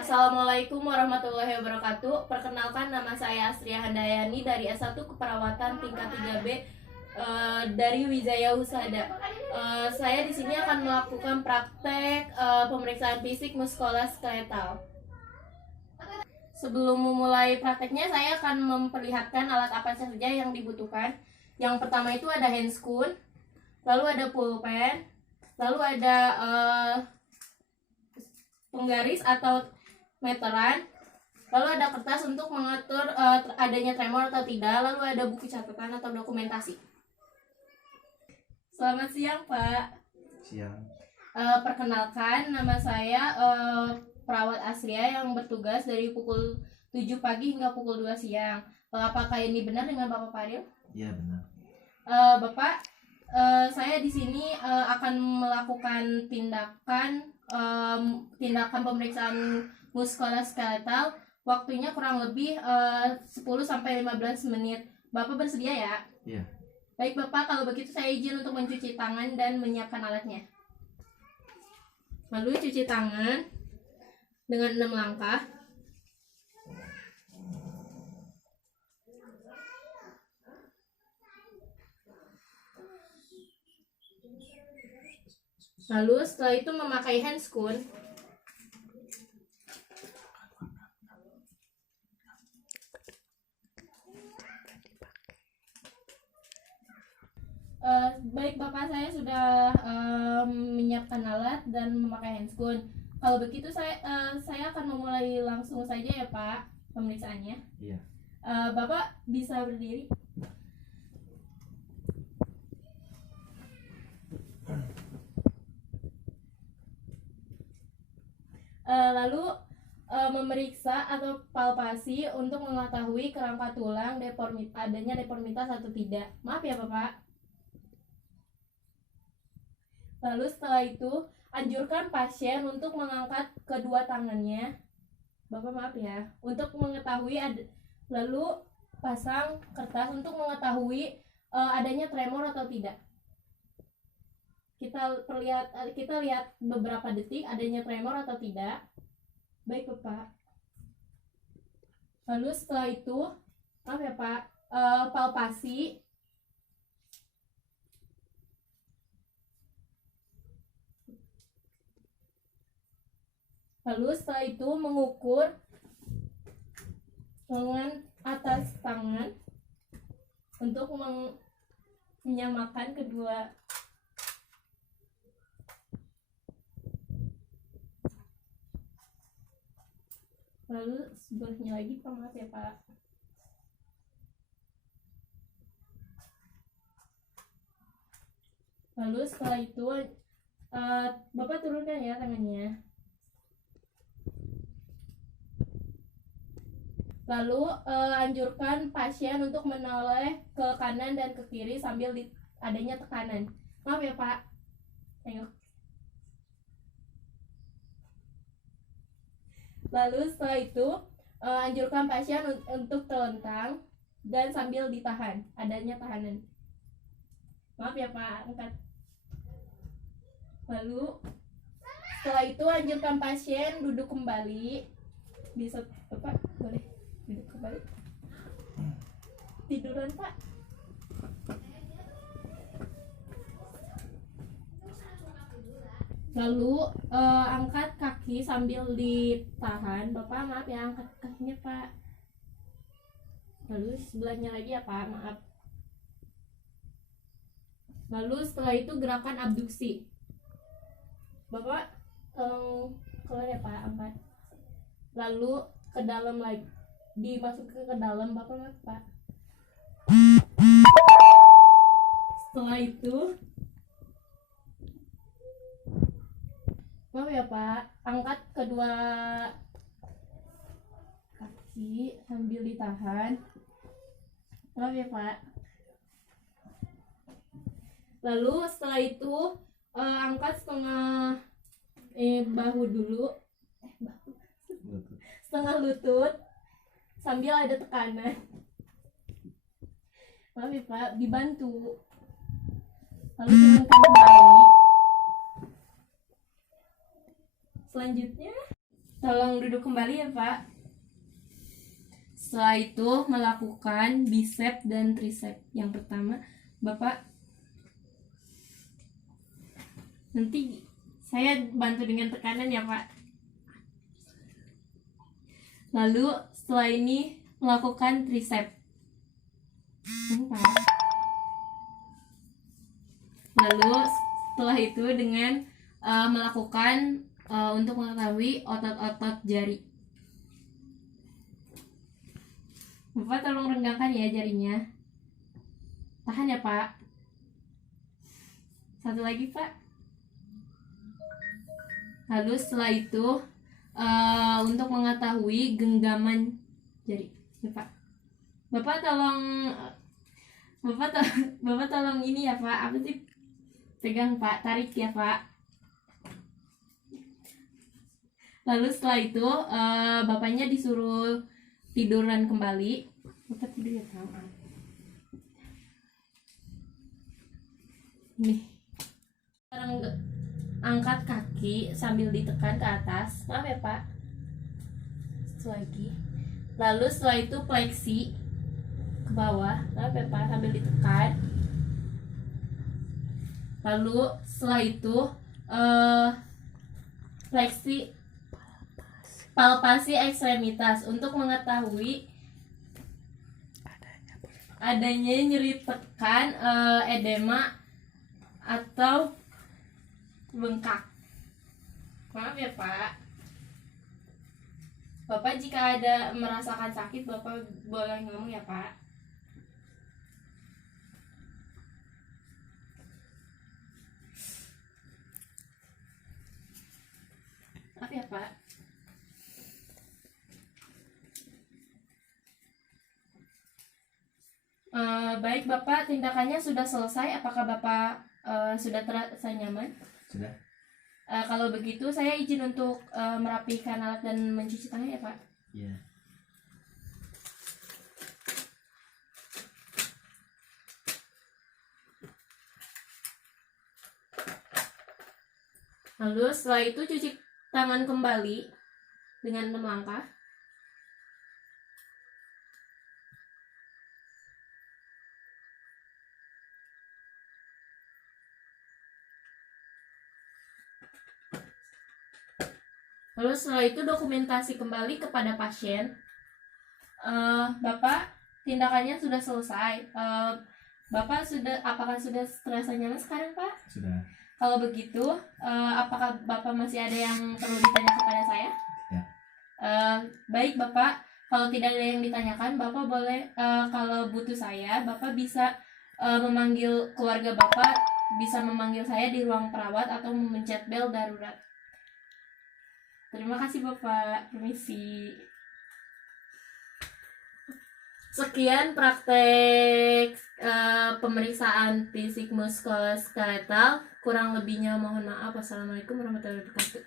Assalamualaikum warahmatullahi wabarakatuh. Perkenalkan, nama saya Astria Handayani dari S1 Keperawatan tingkat 3B dari Wijaya Husada. Saya di sini akan melakukan praktek pemeriksaan fisik muskuloskeletal. Sebelum memulai prakteknya, saya akan memperlihatkan alat apa saja yang dibutuhkan. Yang pertama itu ada handscoon, lalu ada pulpen, lalu ada penggaris atau meteran, lalu ada kertas untuk mengatur adanya tremor atau tidak, lalu ada buku catatan atau dokumentasi. Selamat siang, Pak. Siang. Perkenalkan, nama saya perawat Astria yang bertugas dari pukul 7 pagi hingga pukul 2 siang. Apakah ini benar dengan Bapak Fadil? Iya, benar. Bapak, saya di sini akan melakukan tindakan pemeriksaan muskuloskeletal. Waktunya kurang lebih 10-15 menit. Bapak bersedia ya? Iya. Baik Bapak, kalau begitu saya izin untuk mencuci tangan dan menyiapkan alatnya. Lalu cuci tangan dengan 6 langkah. Lalu setelah itu memakai handscoon. Baik Bapak, saya sudah menyiapkan alat dan memakai handscoon. Kalau begitu saya akan memulai langsung saja ya Pak pemeriksaannya. Iya. Bapak bisa berdiri. Lalu memeriksa atau palpasi untuk mengetahui kerangka tulang adanya deformitas atau tidak. Maaf ya Bapak. Lalu setelah itu anjurkan pasien untuk mengangkat kedua tangannya. Bapak maaf ya. Untuk mengetahui lalu pasang kertas untuk mengetahui adanya tremor atau tidak. Kita lihat beberapa detik adanya tremor atau tidak. Baik Bapak. Lalu setelah itu, maaf ya Pak, palpasi. Lalu setelah itu mengukur lengan atas tangan untuk menyamakan kedua. Lalu sebelahnya lagi Pak, maaf ya Pak. Lalu setelah itu Bapak turunkan ya tangannya. Lalu anjurkan pasien untuk menoleh ke kanan dan ke kiri sambil adanya tekanan. Maaf ya Pak. Tengok. Lalu setelah itu anjurkan pasien untuk telentang dan sambil ditahan, adanya tahanan. Maaf ya Pak, angkat. Lalu setelah itu anjurkan pasien duduk kembali. Bisa Bapak boleh duduk kembali. Tiduran Pak. Lalu angkat kaki sambil ditahan. Bapak maaf ya, angkat kakinya Pak. Lalu sebelahnya lagi ya Pak, maaf. Lalu setelah itu gerakan abduksi. Bapak keluar ya Pak, angkat. Lalu ke dalam lagi, dimasukkan ke dalam. Bapak maaf Pak. Setelah itu maaf ya Pak, angkat kedua kaki sambil ditahan. Maaf ya Pak. Lalu setelah itu angkat setengah bahu dulu, setengah lutut sambil ada tekanan. Maaf ya Pak, dibantu. Lalu turunkan kembali. Selanjutnya Tolong duduk kembali ya Pak. Setelah itu melakukan bicep dan tricep. Yang pertama, Bapak nanti saya bantu dengan tekanan ya Pak. Lalu setelah ini melakukan tricep. Lalu setelah itu dengan melakukan untuk mengetahui otot-otot jari. Bapak tolong renggangkan ya jarinya. Tahan ya Pak. Satu lagi Pak. Lalu setelah itu untuk mengetahui genggaman jari. Ya Pak. Bapak tolong ini ya Pak. Apa sih? Pegang Pak, tarik ya Pak. Lalu setelah itu bapaknya disuruh tiduran kembali. Bapak tidur ya Pak. Nih. Sekarang angkat kaki sambil ditekan ke atas. Maaf ya Pak. Lagi. Lalu setelah itu fleksi ke bawah. Maaf ya Pak, sambil ditekan. Lalu setelah itu fleksi palpasi ekstremitas untuk mengetahui adanya nyeri tekan, edema atau bengkak. Maaf ya Pak. Bapak jika ada merasakan sakit, Bapak boleh ngomong ya Pak. Maaf ya Pak. Baik Bapak, tindakannya sudah selesai. Apakah Bapak sudah terasa nyaman? Sudah. Kalau begitu saya izin untuk merapikan alat dan mencuci tangan ya Pak. Iya. Lalu setelah itu cuci tangan kembali dengan 6 langkah. Lalu setelah itu dokumentasi kembali kepada pasien. Bapak, tindakannya sudah selesai. Apakah sudah terasa nyaman sekarang Pak? Sudah. Kalau begitu, apakah Bapak masih ada yang perlu ditanya kepada saya? Ya. Baik Bapak, kalau tidak ada yang ditanyakan, Bapak boleh kalau butuh saya, Bapak bisa memanggil keluarga Bapak, bisa memanggil saya di ruang perawat atau memencet bel darurat. Terima kasih Bapak, permisi. Sekian praktek pemeriksaan fisik muskuloskeletal. Kurang lebihnya mohon maaf. Wassalamualaikum warahmatullahi wabarakatuh.